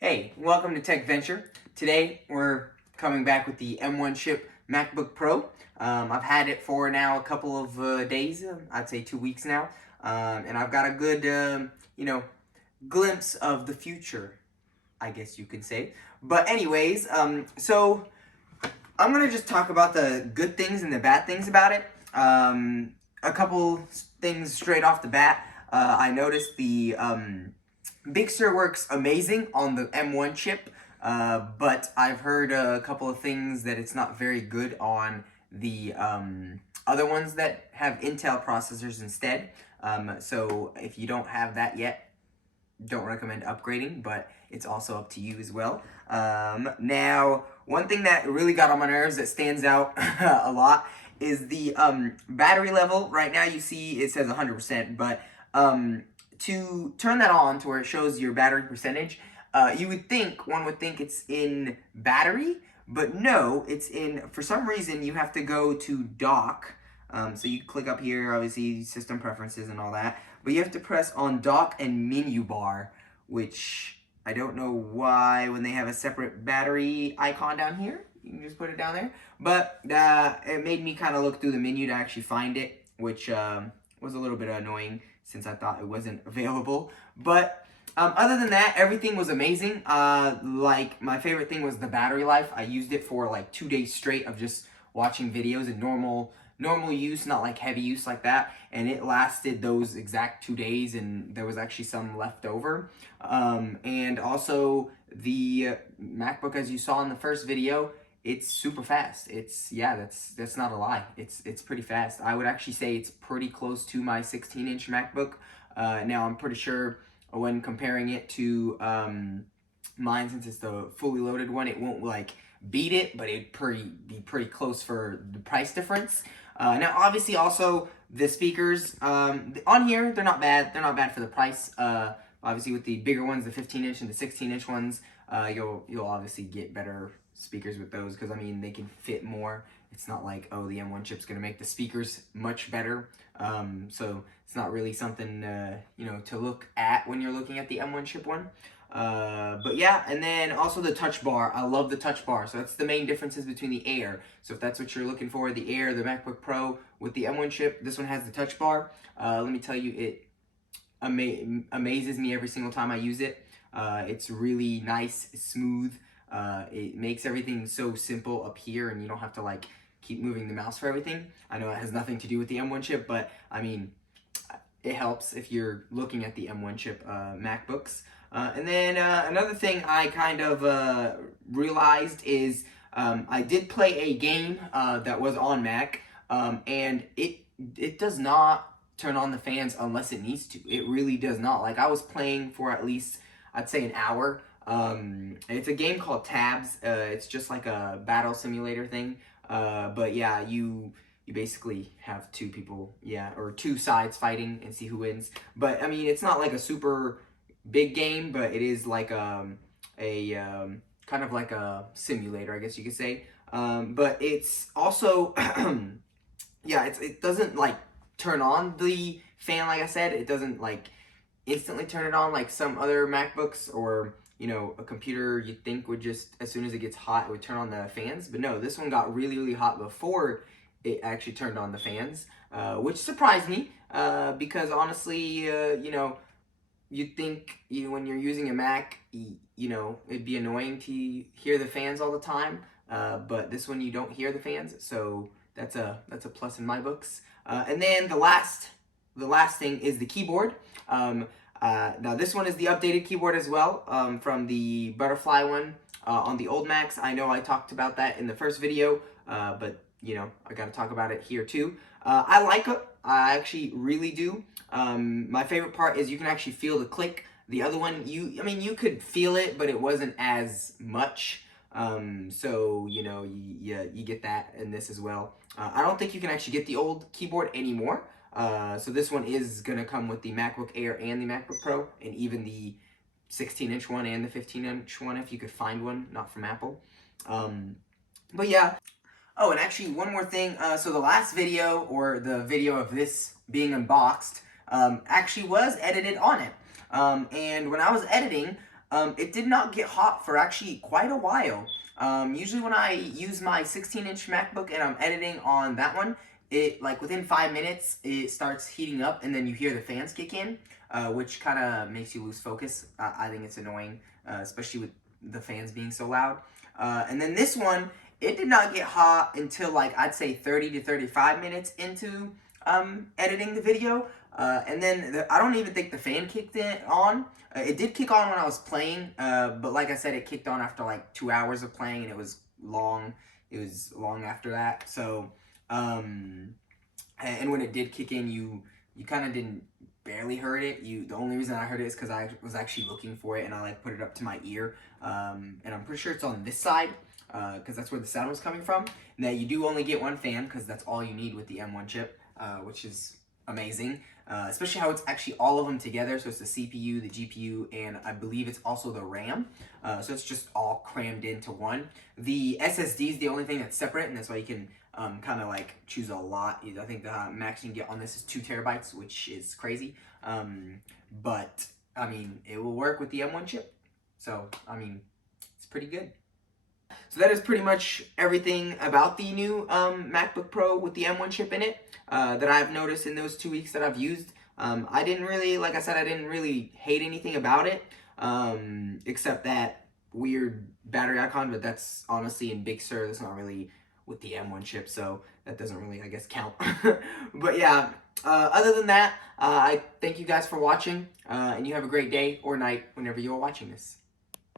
Hey, welcome to Tech Venture. Today we're coming back with the M1 chip MacBook Pro. I've had it for now a couple of days, I'd say 2 weeks now, and I've got a good, glimpse of the future, I guess you could say. But anyways, so I'm gonna just talk about the good things and the bad things about it. A couple things straight off the bat. I noticed the Big Sur works amazing on the M1 chip, but I've heard a couple of things that it's not very good on the other ones that have Intel processors instead. So if you don't have that yet, don't recommend upgrading, but it's also up to you as well. Now, one thing that really got on my nerves that stands out a lot is the battery level. Right now you see it says 100%, but to turn that on to where it shows your battery percentage, one would think it's in battery, but no, it's in, for some reason, you have to go to dock. So you click up here, obviously system preferences and all that, but you have to press on dock and menu bar, which I don't know why when they have a separate battery icon down here. You can just put it down there. But it made me kind of look through the menu to actually find it, which was a little bit annoying since I thought it wasn't available. But other than that, everything was amazing. Like, my favorite thing was the battery life. I used it for like 2 days straight of just watching videos in normal use, not like heavy use like that, and it lasted those exact 2 days, and there was actually some left over. And also the MacBook, as you saw in the first video, it's super fast. That's not a lie. It's pretty fast. I would actually say it's pretty close to my 16-inch MacBook. Now I'm pretty sure when comparing it to mine, since it's the fully loaded one, it won't like beat it, but it'd be pretty close for the price difference. Now, obviously, also the speakers on here, they're not bad. They're not bad for the price. Obviously, with the bigger ones, the 15-inch and the 16-inch ones, you'll obviously get better speakers with those, because I mean they can fit more. It's not like, oh, the M1 chip's gonna make the speakers much better. So it's not really something to look at when you're looking at the M1 chip one. But yeah, and then also the touch bar. I love the touch bar. So that's the main differences between the Air. So if that's what you're looking for, the Air, the MacBook Pro with the M1 chip, this one has the touch bar. Let me tell you, it amazes me every single time I use it. It's really nice, smooth. It makes everything so simple up here, and you don't have to like keep moving the mouse for everything. I know it has nothing to do with the M1 chip, but I mean, it helps if you're looking at the M1 chip MacBooks. And then another thing I kind of realized is I did play a game that was on Mac, and it does not turn on the fans unless it needs to. It really does not. Like, I was playing for at least, I'd say, an hour. It's a game called Tabs. It's just like a battle simulator thing. But yeah, you basically have two people, or two sides fighting and see who wins. But I mean, it's not like a super big game, but it is like a kind of like a simulator, I guess you could say. But it's also it doesn't like turn on the fan, like I said. It doesn't like instantly turn it on like some other MacBooks, or a computer you'd think would just, as soon as it gets hot, it would turn on the fans. But no, this one got really, really hot before it actually turned on the fans, which surprised me, because honestly, you'd think, when you're using a Mac, it'd be annoying to hear the fans all the time, but this one you don't hear the fans, so that's a plus in my books. And then the last thing is the keyboard. Now this one is the updated keyboard as well, from the Butterfly one on the old Macs. I know I talked about that in the first video, but I gotta talk about it here too. I like it. I actually really do. My favorite part is you can actually feel the click. The other one, you could feel it, but it wasn't as much. So you get that in this as well. I don't think you can actually get the old keyboard anymore. So this one is gonna come with the MacBook Air and the MacBook Pro, and even the 16-inch one and the 15-inch one, if you could find one, not from Apple. But yeah. Oh, and actually one more thing. So the last video, or the video of this being unboxed, actually was edited on it. And when I was editing, it did not get hot for actually quite a while. Usually when I use my 16-inch MacBook and I'm editing on that one, it, like, within 5 minutes, it starts heating up, and then you hear the fans kick in, which kind of makes you lose focus. I think it's annoying, especially with the fans being so loud. And then this one, it did not get hot until, like, I'd say 30 to 35 minutes into editing the video. And then I don't even think the fan kicked on. It did kick on when I was playing, but like I said, it kicked on after like 2 hours of playing, and it was long. It was long after that. So, and when it did kick in, you kind of didn't barely heard it. The only reason I heard it is because I was actually looking for it, and I like put it up to my ear. And I'm pretty sure it's on this side, because that's where the sound was coming from. Now you do only get one fan, because that's all you need with the M1 chip, which is amazing. Especially how it's actually all of them together. So it's the CPU, the GPU, and I believe it's also the RAM. So it's just all crammed into one. The SSD is the only thing that's separate, and that's why you can kind of like choose a lot. I think the max you can get on this is 2 terabytes, which is crazy. But I mean, it will work with the M1 chip. So I mean, it's pretty good. So that is pretty much everything about the new MacBook Pro with the M1 chip in it that I've noticed in those 2 weeks that I've used. I didn't really, like I said, I didn't really hate anything about it, except that weird battery icon, but that's honestly in Big Sur. That's not really with the M1 chip, so that doesn't really, I guess, count. But yeah, other than that, I thank you guys for watching, and you have a great day or night whenever you're watching this.